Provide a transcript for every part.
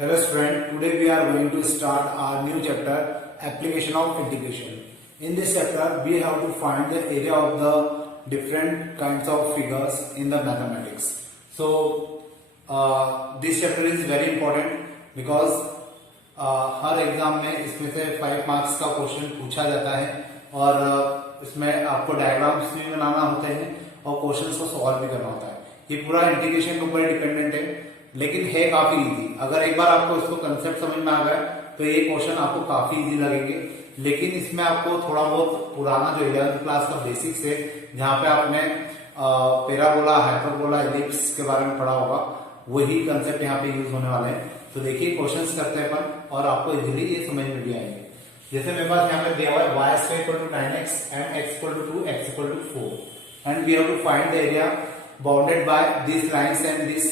Hello student, today we are going to start our new chapter, application of integration. In this chapter, we have to find the area of the different kinds of figures in the mathematics. So, this chapter is very important because her exam में इसमें से 5 marks का question पूछा जाता है और इसमें आपको डायग्राम्स भी बनाना होते हैं और क्वेश्चंस को सॉल्व भी करना होता है. ये पूरा इंटीग्रेशन के ऊपर डिपेंडेंट है, लेकिन है काफी इजी. अगर एक बार आपको इसको कंसेप्ट समझ में आ गया तो ये क्वेश्चन आपको काफी इजी लगेंगे. लेकिन इसमें आपको थोड़ा बहुत पुराना जो 11th क्लास का बेसिक्स है, जहाँ पे आपने पैराबोला, हाइपरबोला, एलिप्स के बारे में पढ़ा होगा, वही कंसेप्ट यहाँ पे यूज होने वाले हैं. तो देखिए क्वेश्चंस करते हैं अपन और आपको इजीली ये समझ में भी आएंगे. जैसे मेरे पास यहाँ पे दिया हुआ है y² equal to 9x and x equal to 2, x equal to 4 and we have to find the area bounded by this lines and this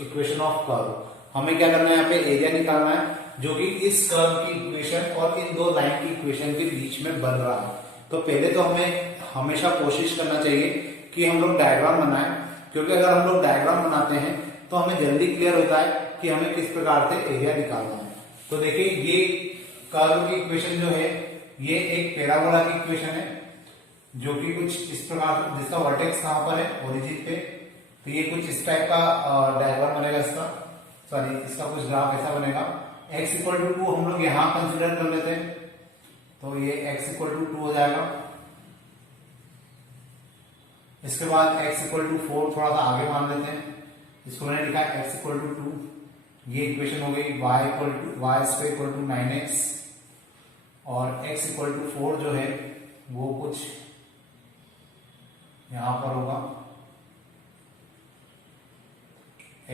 equation of curve. हमें क्या करना है, यहाँ पे एरिया निकालना है जो कि इस कर्व की इक्वेशन और इन दो लाइन की इक्वेशन के बीच में बन रहा है. तो पहले तो हमें हमेशा कोशिश करना चाहिए कि हम लोग डायग्राम बनाएं, क्योंकि अगर हम लोग डायग्राम बनाते हैं तो हमें जल्दी क्लियर होता है कि हमें किस प्रकार से एरिया निकालना है. तो देखिए ये कर्व की इक्वेशन जो है ये एक पैराबोला की इक्वेशन है जो कि कुछ इस प्रकार, जिसका वर्टेक्स कहां पर है, ओरिजिन पे. तो ये कुछ इस टाइप का डायग्राम बनेगा इसका, सॉरी इसका कुछ ग्राफ ऐसा बनेगा. x इक्वल टू 2 हम लोग यहां कंसिडर कर लेते हैं, तो ये x इक्वल टू 2 हो जाएगा. इसके बाद x इक्वल टू 4 थोड़ा सा आगे मान लेते हैं, इसको मैंने लिखा है x इक्वल टू 2. ये इक्वेशन हो गई y² इक्वल टू 9x और x इक्वल टू 4 जो है वो कुछ यहां पर होगा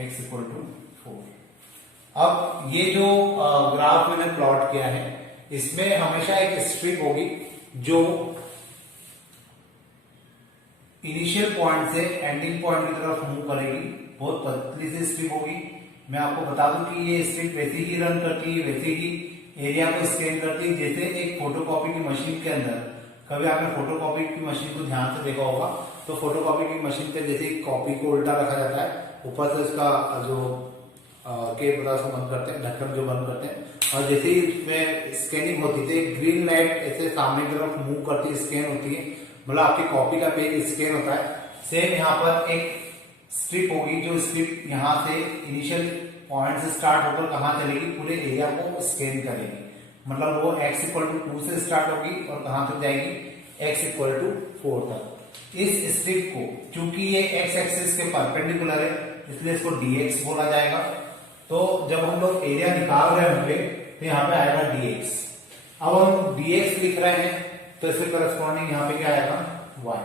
x इक्वल टू 4. अब ये जो ग्राफ मैंने प्लॉट किया है इसमें हमेशा एक स्ट्रिप होगी जो इनिशियल पॉइंट से एंडिंग पॉइंट की तरफ मूव करेगी. बहुत पतली सी स्ट्रिप होगी. मैं आपको बता दूं कि ये स्ट्रिप वैसे ही रन करती है, वैसे ही एरिया को स्कैन करती है जैसे एक फोटोकॉपी की मशीन के अंदर. कभी आपने फोटोकॉपी की मशीन को ध्यान से देखा होगा तो फोटोकॉपी की मशीन पे जैसे कॉपी को उल्टा रखा जाता है, ऊपर से उसका जो केप बता उसको बंद करते हैं, ढक्कन जो बंद करते हैं, और जैसे ही इसमें स्कैनिंग होती है ग्रीन लाइट ऐसे सामने की तरफ मूव करती है, स्कैन होती है, मतलब आपकी कॉपी का पेज स्कैन होता है. सेम यहाँ पर एक स्ट्रिप होगी जो स्ट्रिप यहाँ से इनिशियल पॉइंट से स्टार्ट होकर कहाँ चलेगी, पूरे एरिया को स्कैन करेगी. मतलब वो x इक्वल टू 2 से स्टार्ट होगी और कहाँ तक जाएगी, x इक्वल टू 4 तक. इस स्ट्रिप को चूंकि ये x एक्सिस के परपेंडिकुलर है इसलिए इसको dx बोला जाएगा. तो जब हम लोग एरिया निकाल रहे होंगे तो यहाँ पे आएगा dx. अब हम dx लिख रहे हैं तो इसके करस्पॉन्डिंग यहाँ पे क्या आएगा, y.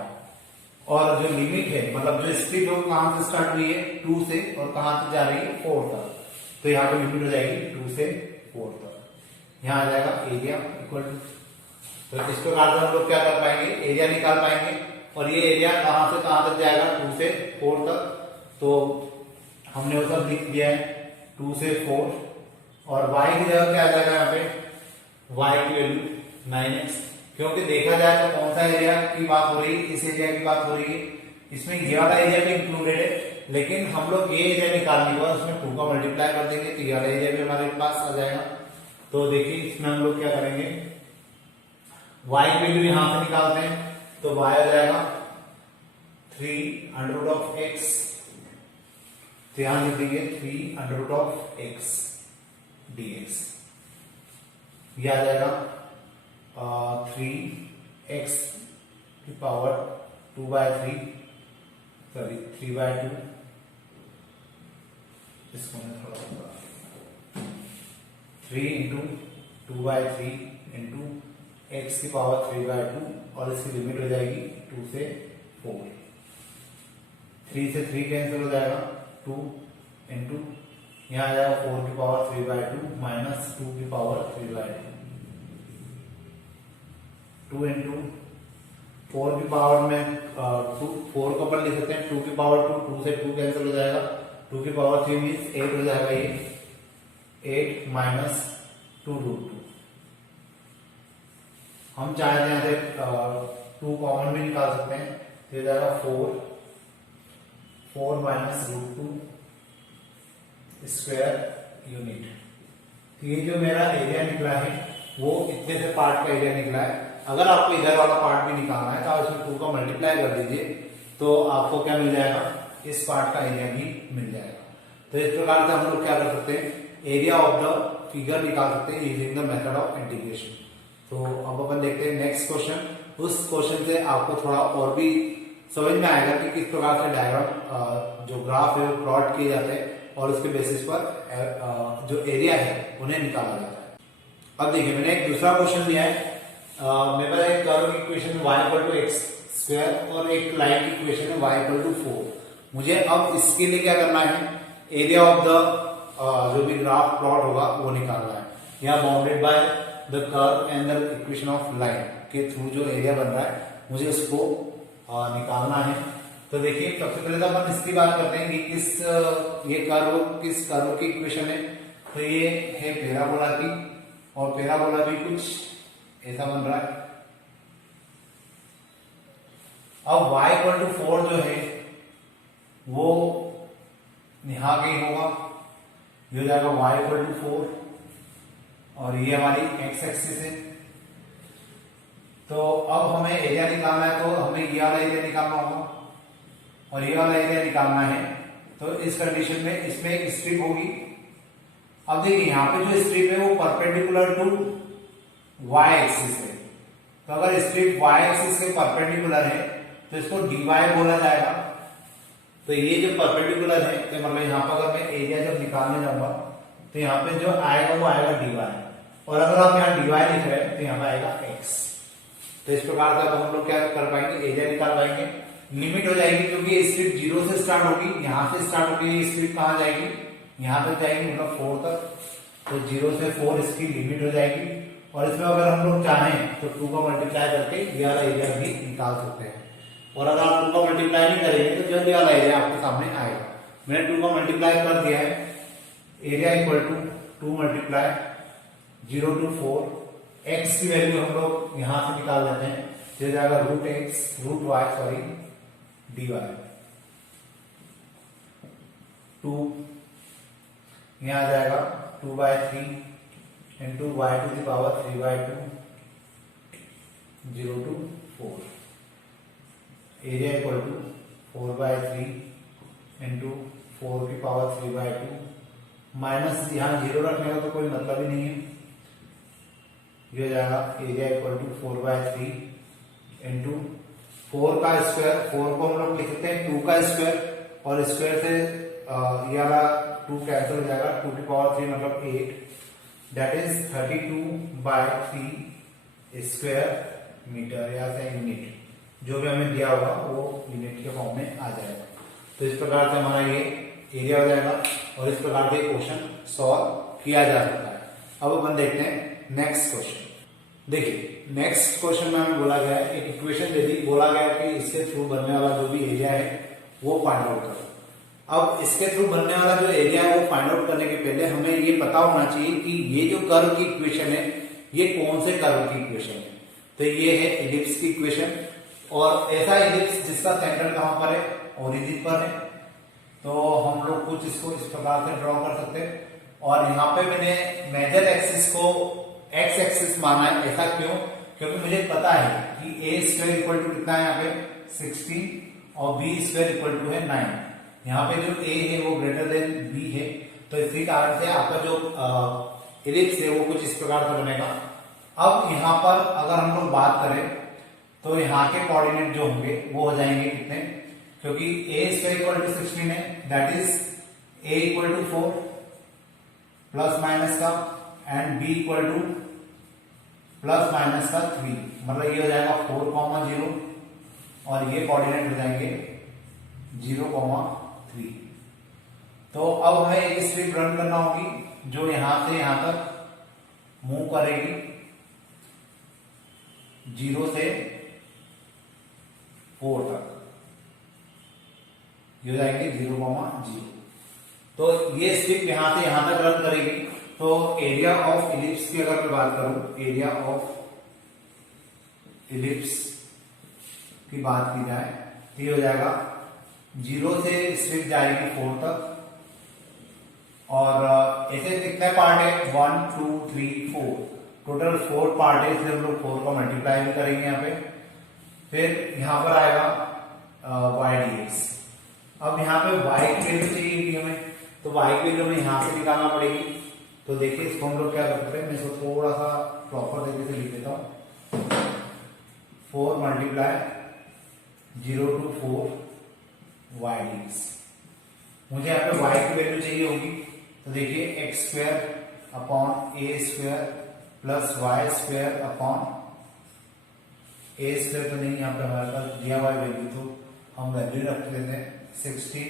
और जो लिमिट है, मतलब जो स्ट्रिप है कहां से स्टार्ट हुई है 2 से और कहां से जा रही है 4 तक, तो यहाँ पे लिमिट हो जाएगी 2 से 4 तक. यहाँ आ जाएगा एरिया इक्वल टू. तो इस प्रकार से हम लोग क्या कर पाएंगे, एरिया निकाल पाएंगे. और ये एरिया कहां से कहां तक जाएगा, 2 से 4 तक. तो हमने वो सब लिख दिया है 2 से 4. और y की जगह क्या आ जाएगा, यहाँ पे y की वैल्यू 9x. क्योंकि देखा जाए तो कौन सा एरिया की बात हो रही है, इस एरिया की बात हो रही है. इसमें ये वाला एरिया भी इंक्लूडेड है, लेकिन हम लोग ये एरिया निकालने के बाद उसमें 2 का मल्टीप्लाई कर देंगे तो ये वाला एरिया भी हमारे पास आ जाएगा. तो देखिए इसमें हम लोग क्या करेंगे, y की वैल्यू यहां से निकालते हैं तो y आ जाएगा 3√x. तो यहां लिख देंगे 3√x dx. ये आ जाएगा 3x की पावर 2/3, सॉरी 3/2. इसको मैं थोड़ा 3 इंटू 2/3 इंटू x की पावर 3/2 और इसकी लिमिट हो जाएगी 2 से 4. 3 से 3 कैंसिल हो जाएगा, 2 इंटू यहाँ आ जाएगा 4 की पावर 3/2 माइनस 2 की पावर 3/2. 2 इंटू 4 की पावर में 4 को अपन लिख सकते हैं 2 की पावर 2 से 2 कैंसिल हो जाएगा, 2 की पावर 3 मीन्स 8 हो जाएगा. ये 8 माइनस 2√2. हम चाहे तो यहाँ से 2 कॉमन भी निकाल सकते हैं, तो ये जाएगा 4 माइनस √2 स्क्वायर यूनिट। तो ये जो मेरा एरिया निकला है वो इतने से पार्ट का एरिया निकला है। अगर आपको इधर वाला पार्ट भी निकालना है तो आप इसमें 2 का मल्टीप्लाई कर दीजिए तो आपको क्या मिल जाएगा, इस पार्ट का एरिया भी मिल जाएगा। तो इस प्रकार से हम लोग क्या कर सकते हैं, एरिया ऑफ द फिगर निकाल सकते हैं using the method of integration. तो अब अपन देखते हैं नेक्स्ट क्वेश्चन। उस क्वेश्चन से आपको थोड़ा और भी समझ में आएगा कि किस प्रकार से डायग्राम जो ग्राफ है वो प्लॉट किए जाते हैं और उसके बेसिस पर जो एरिया है उन्हें निकाला जाता है। अब देखिए मैंने एक दूसरा क्वेश्चन दिया है, मेरे पास एक curve equation y equal to x square और एक लाइन की इक्वेशन है y इक्वल टू 4। मुझे अब इसके लिए क्या करना है, एरिया ऑफ द जो भी ग्राफ प्लॉट होगा वो निकालना है। यहाँ bounded by the curve and the equation of line के थ्रू जो एरिया बन रहा है मुझे उसको निकालना है। तो देखिए सबसे पहले तो अपन इसकी बात करते हैं कि ये कर्व किस कर्व की इक्वेशन है। तो ये है पैराबोला की, और पैराबोला भी कुछ ऐसा बन रहा है। अब y इक्वल टू 4 जो है वो यहाँ कहीं होगा, ये हो जाएगा y इक्वल टू 4 और ये हमारी x एक्सिस है। तो अब हमें एरिया निकालना है, तो हमें ये वाला एरिया निकालना होगा और ये वाला एरिया निकालना है। तो इस कंडीशन में इसमें एक स्ट्रिप होगी। अब देखिए यहाँ पे जो स्ट्रिप है वो परपेंडिकुलर टू y एक्सिस है। तो अगर स्ट्रिप y एक्सिस के परपेंडिकुलर है तो इसको dy बोला जाएगा। तो ये जो परपेंडिकुलर है तो मतलब यहाँ पर अगर मैं एरिया जब निकालने जाऊंगा तो यहाँ पे जो आएगा वो आएगा dy, और अगर आप यहाँ dy लिख रहे हैं तो यहाँ पे आएगा x। तो इस प्रकार से हम लोग क्या कर पाएंगे, एरिया निकाल पाएंगे। लिमिट हो जाएगी क्योंकि स्ट्रिप 0 से स्टार्ट होगी, यहाँ से स्टार्ट होगी, स्ट्रिप कहाँ जाएगी, यहाँ तक जाएगी मतलब 4 तक। तो 0 से 4 इसकी लिमिट हो जाएगी। और इसमें अगर हम लोग चाहें तो 2 का मल्टीप्लाई करके ये वाला एरिया भी निकाल सकते हैं। और अगर आप 2 का मल्टीप्लाई नहीं करेंगे तो जो ये वाला एरिया आपके सामने आएगा। मैंने 2 का मल्टीप्लाई कर दिया है, area equal to 2 multiply 0 to 4, x की वैल्यू हम लोग यहां से निकाल लेते हैं, तो जाएगा रूट y dy 2, यहां आ जाएगा 2/3 into y to the power 3/2 0 to 4, area equal to 4/3 into 4 की पावर 3/2 माइनस यहाँ 0 रखने का तो कोई मतलब ही नहीं है। ये हो जाएगा एरिया इक्वल टू 4/3 इंटू 4 का स्क्वायर, 4 को हम लोग लिख सकते हैं 2 का स्क्वायर, और स्क्वायर से ये वाला 2 कैंसिल हो जाएगा, 2 की पावर 3 मतलब 8, दैट इज 32/3 स्क्वायर मीटर या से यूनिट, जो भी हमें दिया होगा वो यूनिट के फॉर्म में आ जाएगा। तो इस प्रकार से हमारा ये एरिया हो जाएगा और इस प्रकार से क्वेश्चन सॉल्व किया जा सकता है। अब अपन देखते हैं नेक्स्ट क्वेश्चन। देखिए नेक्स्ट क्वेश्चन में हमें बोला गया है, एक इक्वेशन दे दी, बोला गया कि इसके थ्रू बनने वाला जो भी एरिया है वो फाइंड आउट करो। अब इसके थ्रू बनने वाला जो एरिया है वो फाइंड आउट करने के पहले हमें ये पता होना चाहिए कि ये जो कर्व की इक्वेशन है ये कौन से कर्व की इक्वेशन है। तो ये है इलिप्स की इक्वेशन, और ऐसा इलिप्स जिसका सेंटर कहां पर है, ओरिजिन पर है। तो हम लोग कुछ इसको इस प्रकार से ड्रॉ कर सकते हैं, और यहाँ पे मैंने मेजर एक्सिस को एक्स एक्सिस माना है। ऐसा क्यों? क्योंकि मुझे पता है कि ए स्क्वायर इक्वल टू कितना है यहाँ पे 16 और बी स्क्वायर इक्वल टू है 9। यहाँ पे जो ए है वो ग्रेटर देन बी है, तो इसी कारण से आपका जो इलिप्स है वो कुछ इस प्रकार से बनेगा। अब यहाँ पर अगर हम लोग बात करें तो यहाँ के कोऑर्डिनेट जो होंगे वो हो जाएंगे कितने, क्योंकि ए स्क्वायर इक्वल टू 16 है, that is A equal to 4 plus minus का, and B equal to plus minus का 3, मतलब ये हो जाएगा 4,0 और ये कोऑर्डिनेट हो जाएंगे 0,3। तो अब हमें एक स्ट्रिप रन करना होगी जो यहां से यहां तक मूव करेगी 0 से 4 तक, ये हो जाएंगे 0,0। तो ये स्ट्रिप यहां से यहां तक रन करेगी। तो एरिया ऑफ इलिप्स की अगर मैं बात करूं, एरिया ऑफ इलिप्स की बात की जाए तो ये हो जाएगा 0 से स्ट्रिप जाएगी 4 तक, और ऐसे कितने पार्ट है 1 2 3 4 टोटल 4 पार्ट है, इसलिए हम लोग 4 को मल्टीप्लाई भी करेंगे यहाँ पे। फिर यहाँ पर आएगा y dx। अब यहाँ पे y की वैल्यू चाहिए हमें, तो y की वैल्यू हमें यहाँ से निकालना पड़ेगी। तो देखिए इसको हम लोग क्या करते हैं, मैं इसको थोड़ा सा प्रॉपर तरीके से लिख देता हूँ। 4 मल्टीप्लाई 0 to 4 y dx। मुझे यहाँ पे y की वैल्यू चाहिए होगी, तो देखिए X square upon A square plus Y square upon A square, तो नहीं यहाँ पे हमारे पास दिया हुआ वैल्यू, तो हम वैल्यू रख लेते हैं 16,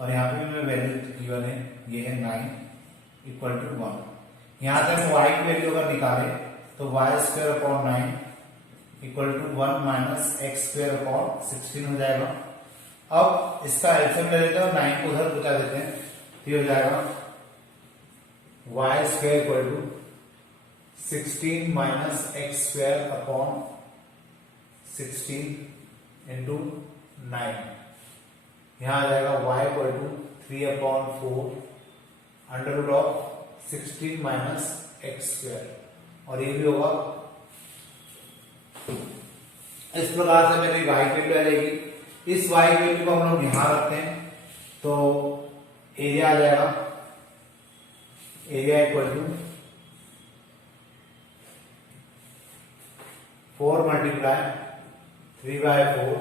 और यहाँ पे भी वैल्यू गिवन है, ये है 9 इक्वल टू 1। यहाँ से हम y की वैल्यू अगर निकालें तो y square upon 9 equal to 1 minus x square upon 16 हो जाएगा। अब इसका एलसीएम ले लेते हैं और 9 को उधर बचा देते हैं, तो ये हो जाएगा y square equal to 16 minus x square upon 16 into 9। यहां आ जाएगा y equal to 3/4 under root of 16 minus x square, और ये भी होगा इस प्रकार से मेरी y की वैल्यू आ जाएगी। इस y की वैल्यू को हम लोग यहां रखते हैं, तो एरिया आ जाएगा, area equal to 4 multiply 3/4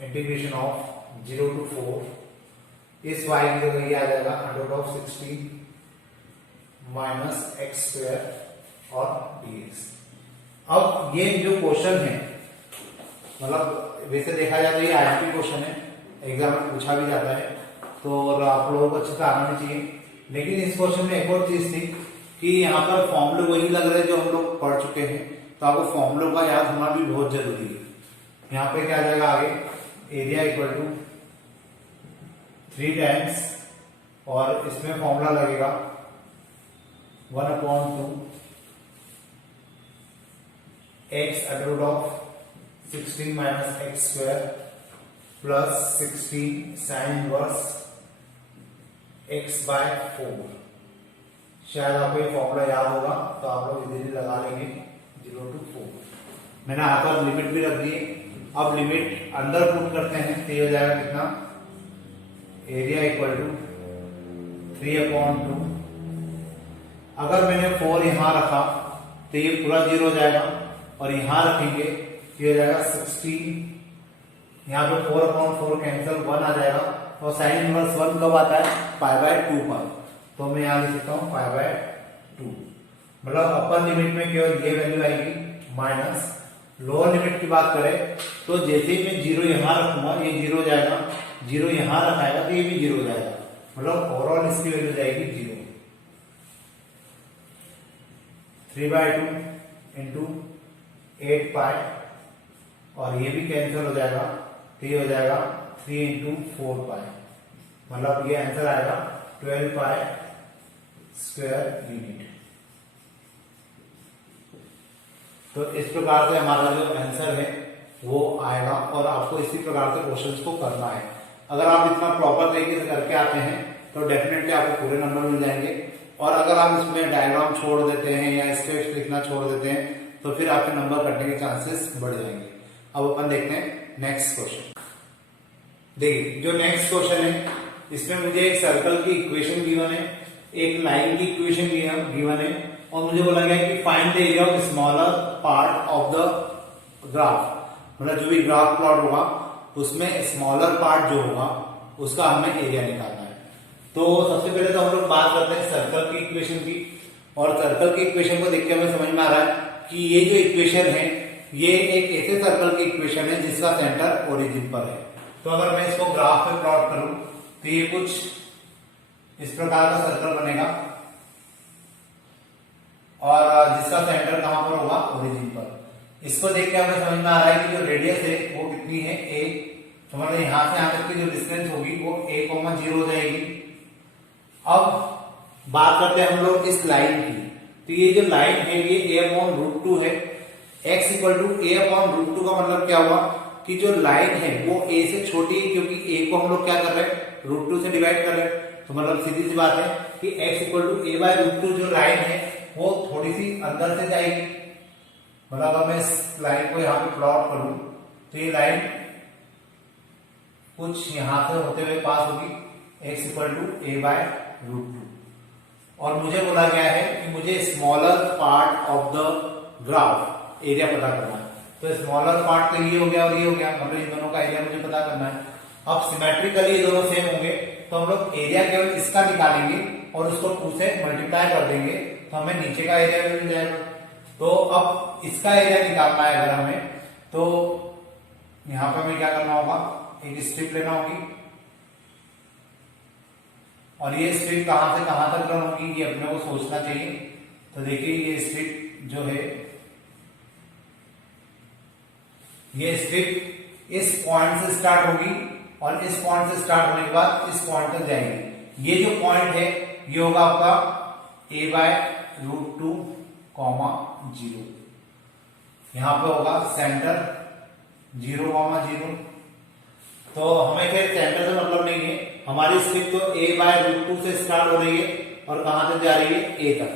integration of 0 to 4, इस y की जगह ये आ जाएगा under root of 16 minus x square और dx। अब ये जो क्वेश्चन है, मतलब वैसे देखा जाए तो ये आईएमपी क्वेश्चन है, एग्जाम में पूछा भी जाता है, तो आप लोगों को अच्छे से आना भी चाहिए। लेकिन इस क्वेश्चन में एक और चीज थी कि यहाँ पर फॉर्मूले वही लग रहे हैं जो हम लोग पढ़ चुके हैं, तो आपको फॉर्मूलों का याद होना भी बहुत जरूरी है। यहाँ पे क्या आ जाएगा आगे, एरिया इक्वल टू 3 टाइम्स, और इसमें फॉर्मूला लगेगा 1/2 x under root of 16 minus x square plus 16 sine inverse x/4। शायद आपको ये फॉर्मूला याद होगा, तो आप लोग इजीली लगा लेंगे 0 to 4। मैंने यहाँ पर लिमिट भी रख दी। अब लिमिट अंदर पुट करते हैं, तो ये हो जाएगा कितना, एरिया इक्वल टू 3/2। अगर मैंने 4 यहां रखा तो ये पूरा 0 हो जाएगा, और यहां रखेंगे ये हो जाएगा 16, यहाँ पे 4/4 कैंसिल, 1 आ जाएगा, और साइन इनवर्स 1 कब आता है, π/2 पर, तो मैं यहां लिख सकता हूं π/2। मतलब अपर लिमिट में केवल ये वैल्यू आएगी, माइनस लोअर लिमिट की बात करें तो जैसे ही मैं 0 यहां रखूंगा ये 0 हो जाएगा, 0 यहां रखाएगा तो ये भी 0 हो जाएगा, मतलब ओवरऑल इसकी वैल्यू जाएगी 0। 3/2 इंटू 8π, और ये भी कैंसिल हो जाएगा, तो ये हो जाएगा 3 इंटू 4π, मतलब ये आंसर आएगा 12π स्क्वायर यूनिट। तो इस प्रकार से हमारा जो आंसर है वो आएगा, और आपको इसी प्रकार से क्वेश्चंस को करना है। अगर आप इतना प्रॉपर तरीके से करके आते हैं तो डेफिनेटली आपको पूरे नंबर मिल जाएंगे, और अगर आप इसमें डायग्राम छोड़ देते हैं या स्केच लिखना छोड़ देते हैं तो फिर आपके नंबर कटने के चांसेस बढ़ जाएंगे। अब अपन देखते हैं नेक्स्ट क्वेश्चन। देखिए जो नेक्स्ट क्वेश्चन है इसमें मुझे एक सर्कल की इक्वेशन गिवन है, एक लाइन की इक्वेशन गिवन है, और मुझे बोला गया कि find the area of smaller part of the graph, मतलब जो भी ग्राफ प्लॉट होगा उसमें स्मॉलर पार्ट जो होगा उसका हमें एरिया निकालना है। तो सबसे पहले तो हम लोग बात करते हैं सर्कल की इक्वेशन की, और सर्कल की इक्वेशन को देख के हमें समझ में आ रहा है कि ये जो इक्वेशन है ये एक ऐसे सर्कल की इक्वेशन है जिसका सेंटर ओरिजिन पर है। तो अगर मैं इसको ग्राफ पे प्लॉट करूं तो ये कुछ इस प्रकार का सर्कल बनेगा, और जिसका सेंटर कहां पर होगा, ओरिजिन पर। इसको देख के हमें समझ में आ रहा है कि जो रेडियस है वो कितनी है, a, तो मतलब यहां से यहां तक की जो डिस्टेंस होगी वो a,0 हो जाएगी। अब बात करते हैं हम लोग इस लाइन की, तो ये जो लाइन है ये a/√2 है। x इक्वल टू a/√2 का मतलब क्या हुआ कि जो लाइन है वो a से छोटी है, क्योंकि a को हम लोग क्या कर रहे हैं, √2 से डिवाइड कर रहे हैं, तो मतलब सीधी सी बात है कि x equal to a by root two जो लाइन है वो थोड़ी सी अंदर से जाएगी। मतलब अगर मैं इस लाइन को यहाँ पे प्लॉट करूं तो ये लाइन कुछ यहां से होते हुए पास होगी, x equal to a by root two. और मुझे बोला गया है कि मुझे smaller part of the graph area पता करना है। तो स्मॉलर पार्ट तो ये हो गया और ये हो गया, मतलब इन दोनों का एरिया मुझे पता करना है। अब सिमेट्रिकली ये दोनों सेम होंगे तो हम लोग एरिया केवल इसका निकालेंगे और उसको 2 से मल्टीप्लाई कर देंगे तो हमें नीचे का एरिया मिल जाएगा। तो अब इसका एरिया निकालना है अगर हमें, तो यहां पर हमें क्या करना होगा, एक स्ट्रिप लेना होगी और ये स्ट्रिप कहां से कहां तक रन होगी ये अपने को सोचना चाहिए। तो देखिए ये स्ट्रिप जो है, ये स्ट्रिप इस पॉइंट से स्टार्ट होगी और इस पॉइंट से स्टार्ट होने के बाद इस पॉइंट तक जाएगी। ये जो पॉइंट है ये होगा आपका a by root two comma 0। यहां पे होगा सेंटर 0 कॉमा 0। तो हमें फिर सेंटर से मतलब नहीं है, हमारी स्ट्रिप तो a बाय रूट टू से स्टार्ट हो रही है और कहां तक जा रही है, a तक।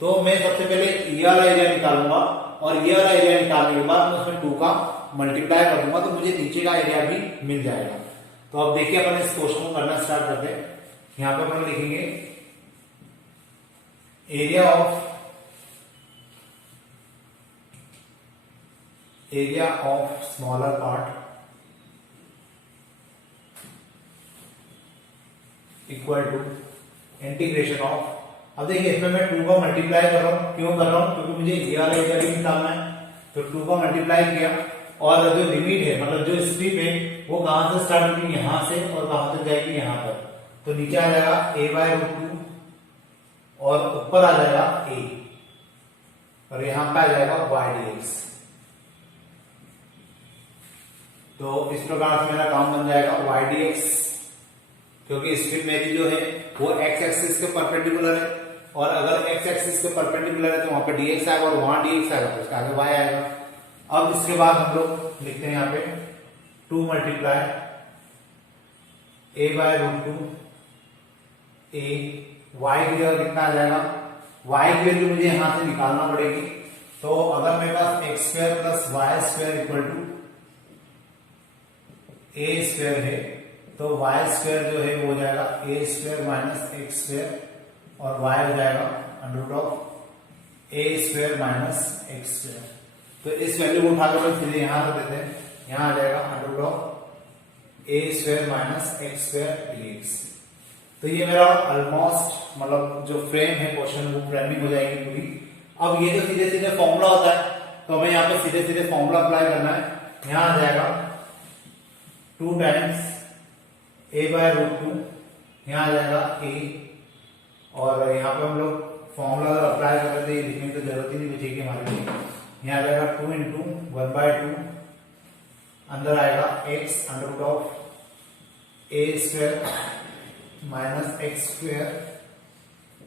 तो मैं सबसे पहले ये वाला एरिया निकालूंगा और ये वाला एरिया निकालने के बाद मैं उसमें 2 का मल्टीप्लाई कर दूंगा तो मुझे नीचे का एरिया भी मिल जाएगा। तो अब देखिए अपन इस क्वेश्चन को करना स्टार्ट करते हैं। यहां पे अपन लिखेंगे area of smaller part equal to integration of. अब देखिए इसमें मैं 2 का मल्टीप्लाई कर रहा हूं, क्यों कर रहा हूं, क्योंकि मुझे ये वाला एरिया भी निकालना है। तो 2 का मल्टीप्लाई किया और जो लिमिट है मतलब जो स्ट्रिप है वो कहां से स्टार्ट होगी, यहां से, और कहां तक जाएगी, यहां पर। तो नीचे आ जाएगा a बाय रूट टू और ऊपर आ जाएगा a और यहां पे आ जाएगा y dx। तो इस प्रकार से मेरा काम बन जाएगा y dx, क्योंकि स्ट्रिप मेरी जो है वो x एक्सिस के परपेंडिकुलर है और अगर x एक्सिस के परपेंडिकुलर है तो वहां पे dx आएगा और वहां dx आएगा तो इसका आगे y आएगा। अब इसके बाद हम लोग लिखते हैं यहां पे 2 multiply a by root two a, y की जगह कितना आ जाएगा, y की वैल्यू मुझे यहां से निकालना पड़ेगी। तो अगर मेरे पास X square plus Y square equal to a square है तो y स्क्वायर जो है वो हो जाएगा a square minus x square और y हो जाएगा under root of a square minus x square. तो इस वैल्यू को उठाकर सीधे यहां रख देते हैं, यहां आ जाएगा under root of a square minus x square dx। तो ये मेरा ऑलमोस्ट मतलब जो फ्रेम है क्वेश्चन वो फ्रेमिंग हो जाएगी पूरी। अब ये जो सीधे सीधे फॉर्मूला होता है तो हमें यहाँ पे सीधे सीधे फॉर्मूला अप्लाई करना है। यहां आ जाएगा 2 times a by root two, यहाँ आ जाएगा a और यहाँ पे हम लोग फॉर्मूला अगर अप्लाई करते हैं लिखने की जरूरत ही नहीं बचेगी हमारे लिए। यहाँ आ जाएगा 2 इंटू 1/2, अंदर आएगा x under root of a square minus x square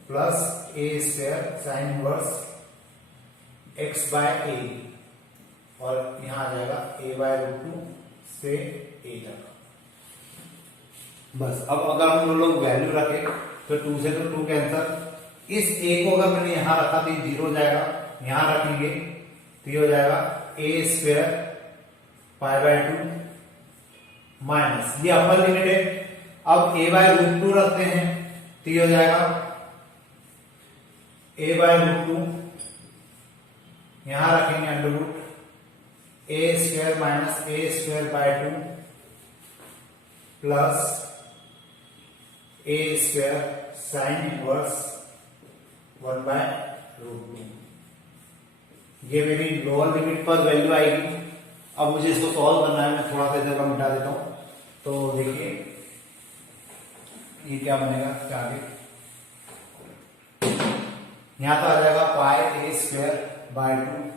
plus a square sine inverse x by a और यहाँ आ जाएगा a बाय रूट टू से a तक। बस अब अगर हम लोग वैल्यू रखें तो 2 से तो 2 कैंसर, इस a को अगर मैंने यहां रखा तो 0 हो जाएगा, यहां रखेंगे तो ये हो जाएगा a square pi by 2 minus ये अपर लिमिट है। अब a बाय रूट टू रखते हैं तो ये हो जाएगा a बाय रूट टू, यहां रखेंगे under root a square minus a square by 2 plus a square sine inverse 1/√2। ये मेरी लोअर लिमिट पर वैल्यू आएगी। अब मुझे इसको सॉल्व करना है, मैं थोड़ा सा इधर का मिटा देता हूं। तो देखिए ये क्या बनेगा इसके आगे, यहां तो आ जाएगा पाई a स्क्वायर बाय 2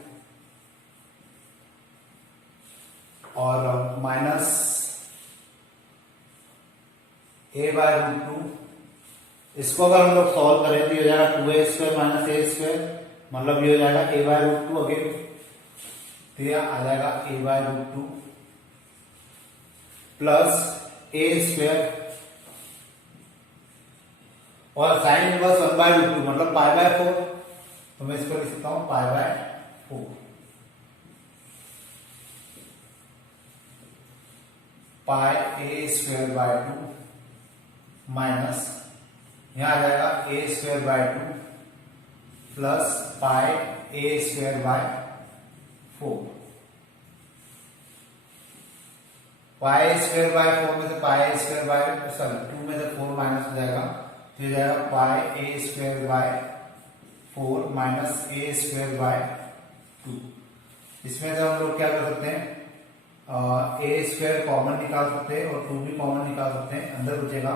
और minus a by root two. इसको अगर हम लोग सॉल्व करें तो ये हो जाएगा 2a square minus a square, मतलब ये हो जाएगा a by root two again, तो ये आ जाएगा a by root two plus a square और साइन इनवर्स 1/√2 मतलब π/4, तो मैं इसको लिख सकता हूं π/4, πa²/2 माइनस यहां आ जाएगा a²/2 प्लस πa²/4। πa²/4 में से πa²/2 में से 4 माइनस हो जाएगा, तो ये जाएगा πa²/4 माइनस a²/2। इसमें से हम लोग क्या कर सकते हैं, a² कॉमन निकाल सकते हैं और 2 भी कॉमन निकाल सकते हैं। अंदर बचेगा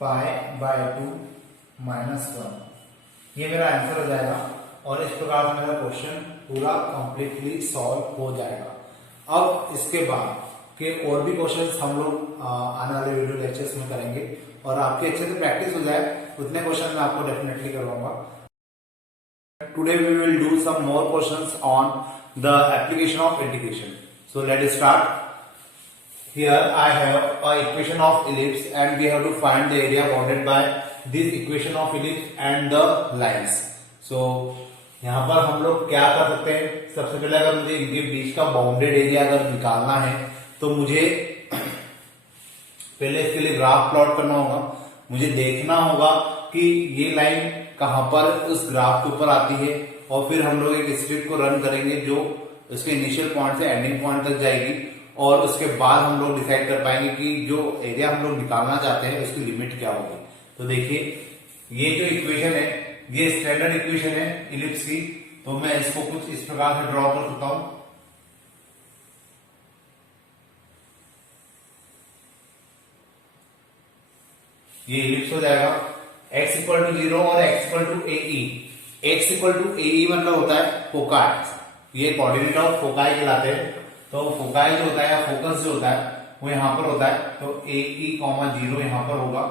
π/2 माइनस 1। ये मेरा आंसर हो जाएगा और इस प्रकार से मेरा क्वेश्चन पूरा कंप्लीटली सॉल्व हो जाएगा। अब इसके बाद के और भी क्वेश्चंस हम लोग आने वाले वीडियो लेक्चर्स में करेंगे और आपकी अच्छे से प्रैक्टिस हो जाए उतने क्वेश्चन मैं आपको डेफिनेटली करवाऊंगा। Today we will do some more questions on the application of integration. So let's start. Here I have a equation of ellipse and we have to find the area bounded by this equation of ellipse and the lines. So यहाँ पर हम लोग क्या कर सकते हैं, सबसे पहले अगर मुझे इनके बीच का बाउंडेड एरिया अगर निकालना है तो मुझे पहले इसके लिए ग्राफ प्लॉट करना होगा। मुझे देखना होगा कि ये लाइन कहां पर उस ग्राफ के ऊपर आती है और फिर हम लोग एक स्ट्रिप को रन करेंगे जो उसके इनिशियल पॉइंट से एंडिंग पॉइंट तक जाएगी और उसके बाद हम लोग डिसाइड कर पाएंगे कि जो एरिया हम लोग निकालना चाहते हैं उसकी लिमिट क्या होगी। तो देखिए ये जो इक्वेशन है ये स्टैंडर्ड इक्वेशन है इलिप्स की, तो मैं इसको कुछ इस प्रकार से ड्रॉ कर सकता हूं। ये इलिप्स हो जाएगा x = 0 और x = AE। x = AE मतलब होता है फोकाई, ये कोऑर्डिनेट ऑफ फोकाई कहलाते हैं। तो फोकाई जो होता है या फोकस जो होता है वो यहां पर होता है, तो AE, 0 यहां पर होगा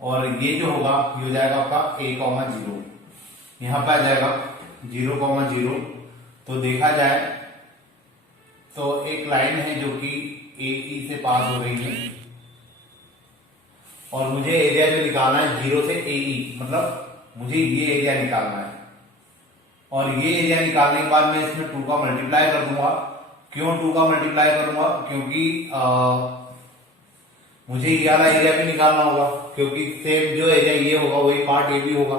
और ये जो होगा ये हो जाएगा आपका A, 0 यहां पर आ जाएगा 0, 0। तो देखा जाए तो एक लाइन है जो कि AE से पास हो रही है और मुझे एरिया जो निकालना है 0 से AE, मतलब मुझे ये एरिया निकालना है और ये एरिया निकालने के बाद मैं इसमें 2 का मल्टीप्लाई कर दूंगा। क्यों 2 का मल्टीप्लाई करूंगा, क्योंकि मुझे ये वाला एरिया भी निकालना होगा, क्योंकि सेम जो एरिया ये होगा वही पार्ट ए भी होगा।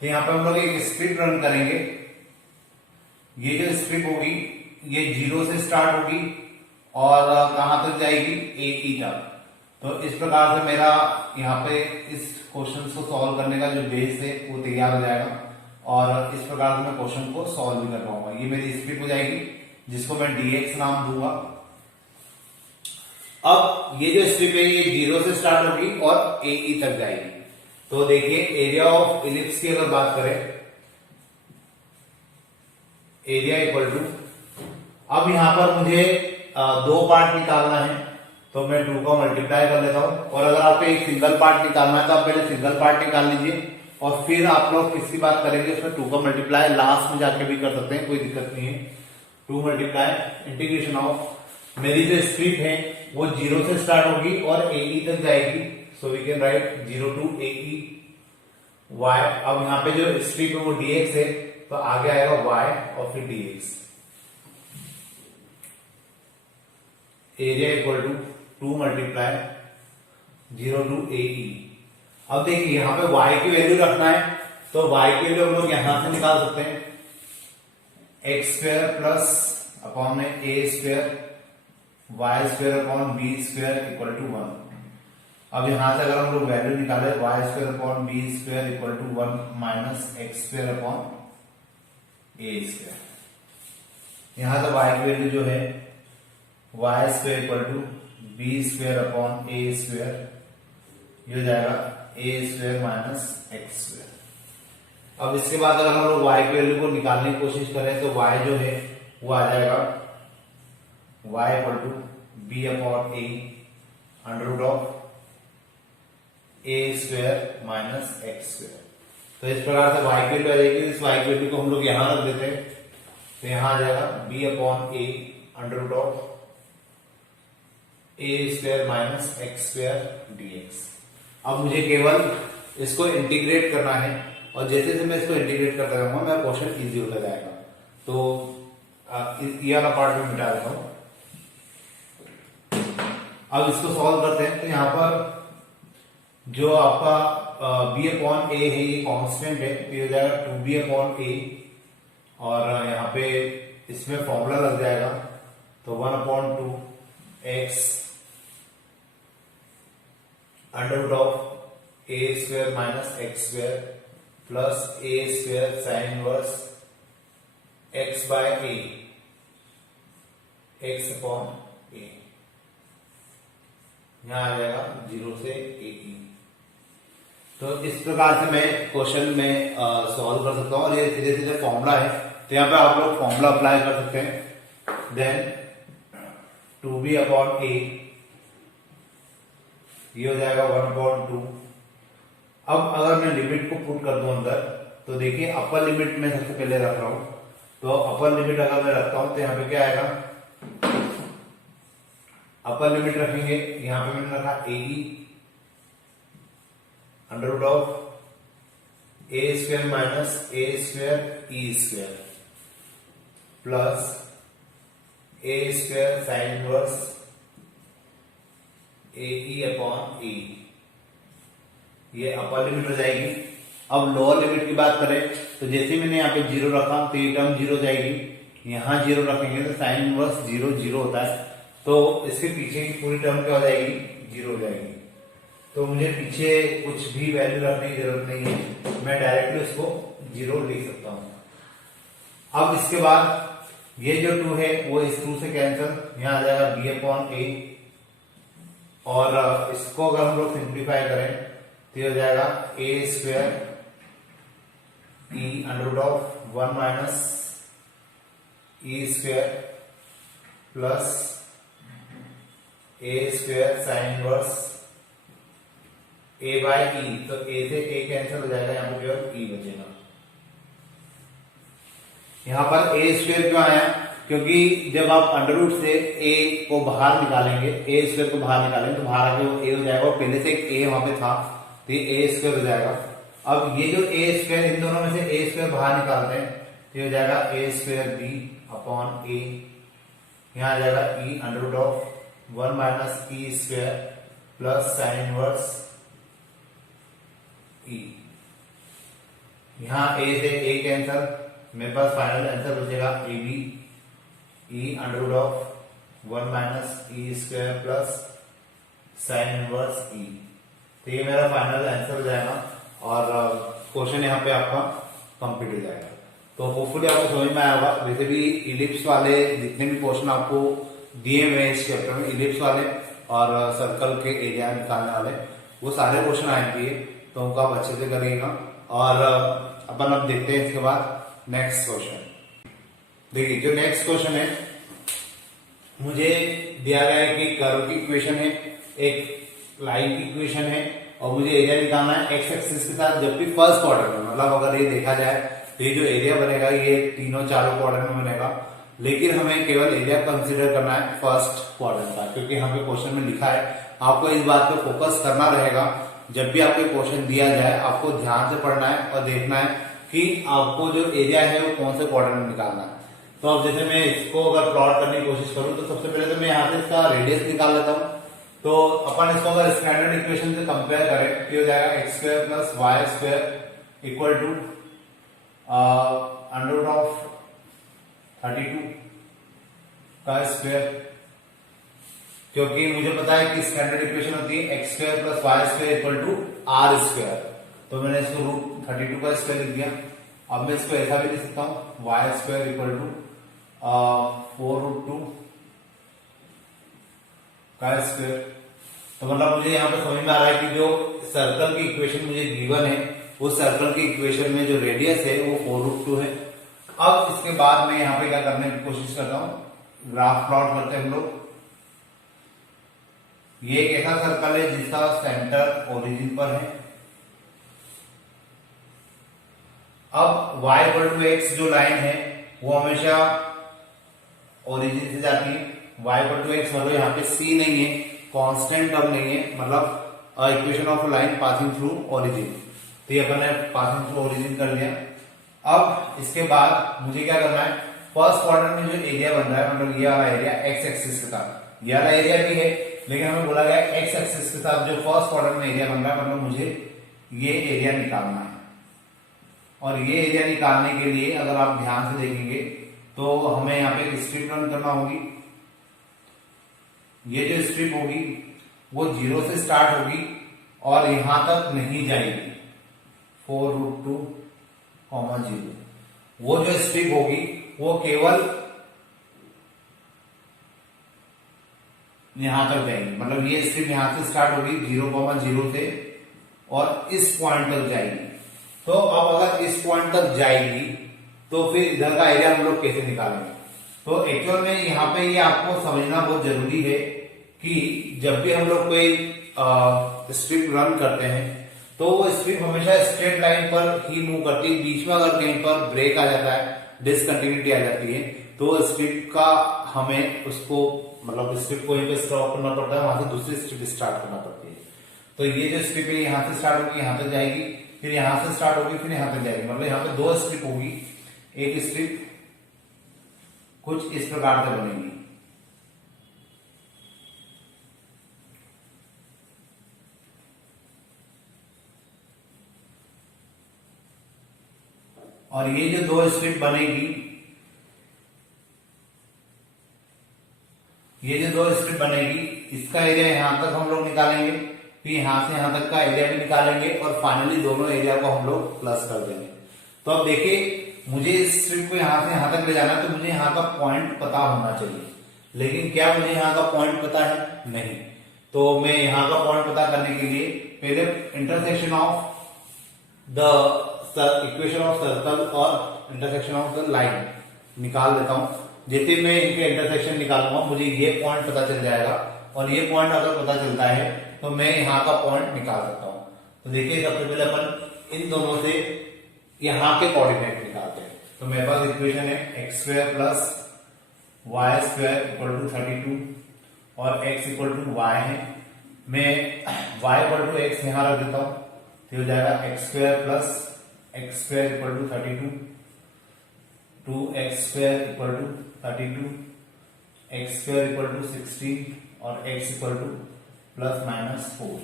तो यहाँ पे हम लोग एक स्ट्रिप रन करेंगे। ये जो स्ट्रिप होगी ये 0 से स्टार्ट होगी और कहां तक जाएगी, AE तक। तो इस प्रकार से मेरा यहाँ पे इस क्वेश्चन को सॉल्व करने का जो बेस है वो तैयार हो जाएगा और इस प्रकार से मैं क्वेश्चन को सॉल्व भी कर पाऊंगा। ये मेरी स्ट्रिप हो जाएगी जिसको मैं dx नाम दूंगा। अब ये जो स्ट्रिप है ये 0 से स्टार्ट होगी और AE तक जाएगी। तो देखिए एरिया ऑफ इलिप्स की अगर बात करें, एरिया इक्वल टू, अब यहां पर मुझे 2 पार्ट निकालना है तो मैं 2 का मल्टीप्लाई कर लेता हूं और अगर आपको एक सिंगल पार्ट निकालना है तो आप पहले सिंगल पार्ट निकाल लीजिए और फिर आप लोग किसकी बात करेंगे उसमें 2 का मल्टीप्लाई लास्ट में जाके भी कर सकते हैं, कोई दिक्कत नहीं है। 2 मल्टीप्लाई इंटीग्रेशन ऑफ, मेरी जो स्ट्रिप है वो 0 से स्टार्ट होगी और AE तक जाएगी। So we can write 0 to AE y। अब यहाँ पे जो स्ट्रिप है वो dx है तो आगे आएगा y और फिर dx। Area equal to 2 multiply 0 to AE। अब देखिए यहाँ पे y की वैल्यू रखना है तो y की वैल्यू हम लोग यहां से निकाल सकते हैं, x² प्लस अपॉन में a² y² upon b² equal to 1। अब यहां से अगर हम लोग वैल्यू निकाले y² upon b² equal to 1 minus x² upon a²। यहां से y की वैल्यू जो है y² equal to b² upon a², ये हो जाएगा a² माइनस x²। अब इसके बाद अगर हम लोग y की वैल्यू को निकालने की कोशिश करें तो y जो है वो आ जाएगा y equal to b upon a under root of a² minus x²। तो इस प्रकार से y की वैल्यू आ जाएगी। इस y की वैल्यू को हम लोग यहां रख देते हैं तो यहां आ जाएगा b upon a under root of a² minus x² dx। अब मुझे केवल इसको इंटीग्रेट करना है और जैसे जैसे मैं इसको इंटीग्रेट करता जाऊंगा मेरा क्वेश्चन इजी होता जाएगा। तो ये वाला पार्ट में मिटा देता हूं। अब इसको सॉल्व करते हैं। तो यहाँ पर जो आपका बी अपॉन ए है ये कांस्टेंट है, तो ये हो जाएगा 2b अपॉन ए और यहाँ पे इसमें फॉर्मूला लग जाएगा तो 1 upon 2 X under root of A square minus x square plus A square sine inverse X by A X upon ए, यहां आ जाएगा 0 से a की। तो इस प्रकार से मैं क्वेश्चन में सॉल्व कर सकता हूं और ये सीधे सीधे फॉर्मूला है, तो यहाँ पे आप लोग फॉर्मूला अप्लाई कर सकते हैं। देन 2b अपॉन ए ये हो जाएगा 1 अपॉन 2। अब अगर मैं लिमिट को पुट कर दूं अंदर तो देखिए अपर लिमिट में सबसे पहले रख रहा हूं, तो अपर लिमिट अगर मैं रखता हूं तो यहाँ पे क्या आएगा, अपर लिमिट रखेंगे, यहां पे मैंने रखा A under root of A square minus A square E square plus A square sine inverse A E upon E, ये अपर लिमिट हो जाएगी। अब लोअर लिमिट की बात करें तो जैसे मैंने यहाँ पे 0 रखा तो ये टर्म 0 जाएगी, यहां 0 रखेंगे तो साइन इनवर्स 0 0 होता है, तो इसके पीछे की पूरी टर्म क्या हो जाएगी, 0 हो जाएगी। तो मुझे पीछे कुछ भी वैल्यू रखने की जरूरत नहीं है, मैं डायरेक्टली इसको 0 लिख सकता हूं। अब इसके बाद ये जो 2 है वो इस 2 से कैंसिल, यहां आ जाएगा b अपॉन ए और इसको अगर हम लोग सिंप्लीफाई करें तो ये हो जाएगा ए square E under root of 1 minus E square plus A square sine inverse A by E, तो ए से ए कैंसिल हो जाएगा, यहां पर केवल ई बचेगा। यहां पर ए स्क्वायर क्यों आया, क्योंकि जब आप अंडर रूट से ए को बाहर निकालेंगे, ए स्क्वायर को बाहर निकालेंगे तो बाहर आके वो ए हो जाएगा और पहले से एक ए वहां पे था तो ये ए स्क्वायर हो जाएगा। अब ये जो ए स्क्वायर, इन दोनों में से ए स्क्वायर बाहर निकालते हैं तो ये हो जाएगा ए स्क्वायर बी अपॉन ए, यहां आ जाएगा e under root of 1 minus E square plus sine inverse e, यहां ए से ए कैंसल, मेरे पास फाइनल आंसर बचेगा a b e under root of 1 minus E square plus sine inverse e, तो ये मेरा फाइनल आंसर हो जाएगा और क्वेश्चन यहाँ पे आपका कंप्लीट हो जाएगा। तो होपफुली आपको समझ में आया होगा। वैसे भी इलिप्स वाले जितने भी क्वेश्चन आपको दिए हुए हैं इस चैप्टर में, इलिप्स वाले और सर्कल के एरिया निकालने वाले, वो सारे क्वेश्चन आएंगे, तो उनको आप अच्छे से करिएगा। और अपन अब देखते हैं इसके बाद नेक्स्ट क्वेश्चन। देखिए जो नेक्स्ट क्वेश्चन है, मुझे दिया गया है कि कर्व की इक्वेशन है, एक लाइन की इक्वेशन है और मुझे एरिया निकालना है एक्स एक्सिस के साथ, जबकि फर्स्ट क्वाड्रेंट में, मतलब अगर ये देखा जाए तो ये जो एरिया बनेगा ये तीनों चारों क्वाड्रेंट में बनेगा, लेकिन हमें केवल एरिया कंसीडर करना है फर्स्ट क्वाड्रेंट का, क्योंकि यहाँ पे क्वेश्चन में लिखा है। आपको इस बात पे फोकस करना रहेगा, जब भी आपको क्वेश्चन दिया जाए आपको ध्यान से पढ़ना है और देखना है कि आपको जो एरिया है वो कौन से क्वाड्रेंट में निकालना है। तो अब जैसे मैं इसको अगर प्लॉट करने की कोशिश करूं तो सबसे पहले तो मैं यहाँ से इसका रेडियस निकाल लेता हूं। तो अपन इसको अगर स्टैंडर्ड इक्वेशन से कंपेयर करें तो हो जाएगा x square plus Y square equal to under root of 32 का स्क्वायर, क्योंकि मुझे पता है कि स्टैंडर्ड इक्वेशन होती है x square plus Y square equal to r square, तो मैंने इसको रूट 32 का स्क्वायर लिख दिया। अब मैं इसको ऐसा भी लिख सकता हूं वाई स्क्वायर इक्वल टू 4√2 का स्क्वायर। तो मतलब मुझे यहाँ पे समझ में आ रहा है कि जो सर्कल की इक्वेशन मुझे गिवन है, वो सर्कल की इक्वेशन में जो रेडियस है वो 4√2 है। अब इसके बाद मैं यहाँ पे क्या करने की कोशिश करता हूँ, ग्राफ प्लॉट करते हैं हम लोग। ये एक ऐसा सर्कल है जिसका सेंटर ओरिजिन पर है। अब y इक्वल टू एक्स जो लाइन है वो हमेशा ओरिजिन से जाती है। y इक्वल टू एक्स मतलब यहाँ पे c नहीं है, कांस्टेंट टर्म नहीं है, मतलब equation of line passing through origin. तो ये अपन ने पासिंग थ्रू ओरिजिन कर लिया। अब इसके बाद मुझे क्या करना है, फर्स्ट क्वाड्रेंट में जो एरिया बन रहा है, मतलब ये वाला एरिया एक्स एक्सिस के साथ, ये वाला एरिया भी है लेकिन हमें बोला गया एक्स एक्सिस के साथ जो फर्स्ट क्वाड्रेंट में एरिया बन रहा है, मतलब मुझे ये एरिया निकालना है। और ये एरिया निकालने के लिए अगर आप ध्यान से देखेंगे तो हमें यहाँ पे एक स्ट्रिप रन करना होगी। ये जो स्ट्रिप होगी वो 0 से स्टार्ट होगी और यहां तक नहीं जाएगी 4√2, 0। वो जो स्ट्रिप होगी वो केवल यहां तक जाएगी, मतलब ये स्ट्रिप यहां से स्टार्ट होगी 0,0 से और इस पॉइंट तक जाएगी। तो अब अगर इस पॉइंट तक जाएगी तो फिर इधर का एरिया हम लोग कैसे निकालेंगे। तो एक्चुअल में यहाँ पे ये आपको समझना बहुत जरूरी है कि जब भी हम लोग कोई स्ट्रिप रन करते हैं तो वो स्ट्रिप हमेशा स्ट्रेट लाइन पर ही मूव करती है। बीच में अगर कहीं पर ब्रेक आ जाता है, डिसकंटिन्यूटी आ जाती है, तो स्ट्रिप का हमें उसको मतलब स्ट्रिप को यहीं पे स्टॉप करना पड़ता है, वहां से दूसरी स्ट्रिप स्टार्ट करना पड़ती है। तो ये जो स्ट्रिप है यहां से स्टार्ट होगी, यहां तक जाएगी, फिर यहां से स्टार्ट होगी, फिर यहां तक जाएगी, मतलब यहाँ पे 2 स्ट्रिप होगी। एक स्ट्रिप कुछ इस प्रकार से बनेगी, और ये जो 2 स्ट्रिप बनेगी, ये जो 2 स्ट्रिप बनेगी इसका एरिया यहां तक हम लोग निकालेंगे, फिर यहां से यहां तक का एरिया भी निकालेंगे और फाइनली दोनों एरिया को हम लोग प्लस कर देंगे। तो अब देखिए मुझे इस स्ट्रिप को यहां से यहां तक ले जाना है, तो मुझे यहां का पॉइंट पता होना चाहिए, लेकिन क्या मुझे यहां का पॉइंट पता है? नहीं। तो मैं यहां का पॉइंट पता करने के लिए पहले intersection of the equation of circle और इंटरसेक्शन ऑफ द लाइन निकाल देता हूं। जैसे मैं इनके इंटरसेक्शन निकालूंगा मुझे ये पॉइंट पता चल जाएगा, और ये पॉइंट अगर पता चलता है तो मैं यहाँ का पॉइंट निकाल सकता हूं। तो देखिए सबसे पहले अपन इन दोनों से यहाँ के कोऑर्डिनेट निकालते हैं। तो मेरे पास इक्वेशन है x² plus y² equal to 32 और x इक्वल टू y है। मैं y इक्वल टू x यहां रख देता हूं, तो हो जाएगा x² plus x² equal to 32, 2x² equal to 32, x² equal to 16 और x equal to plus minus 4।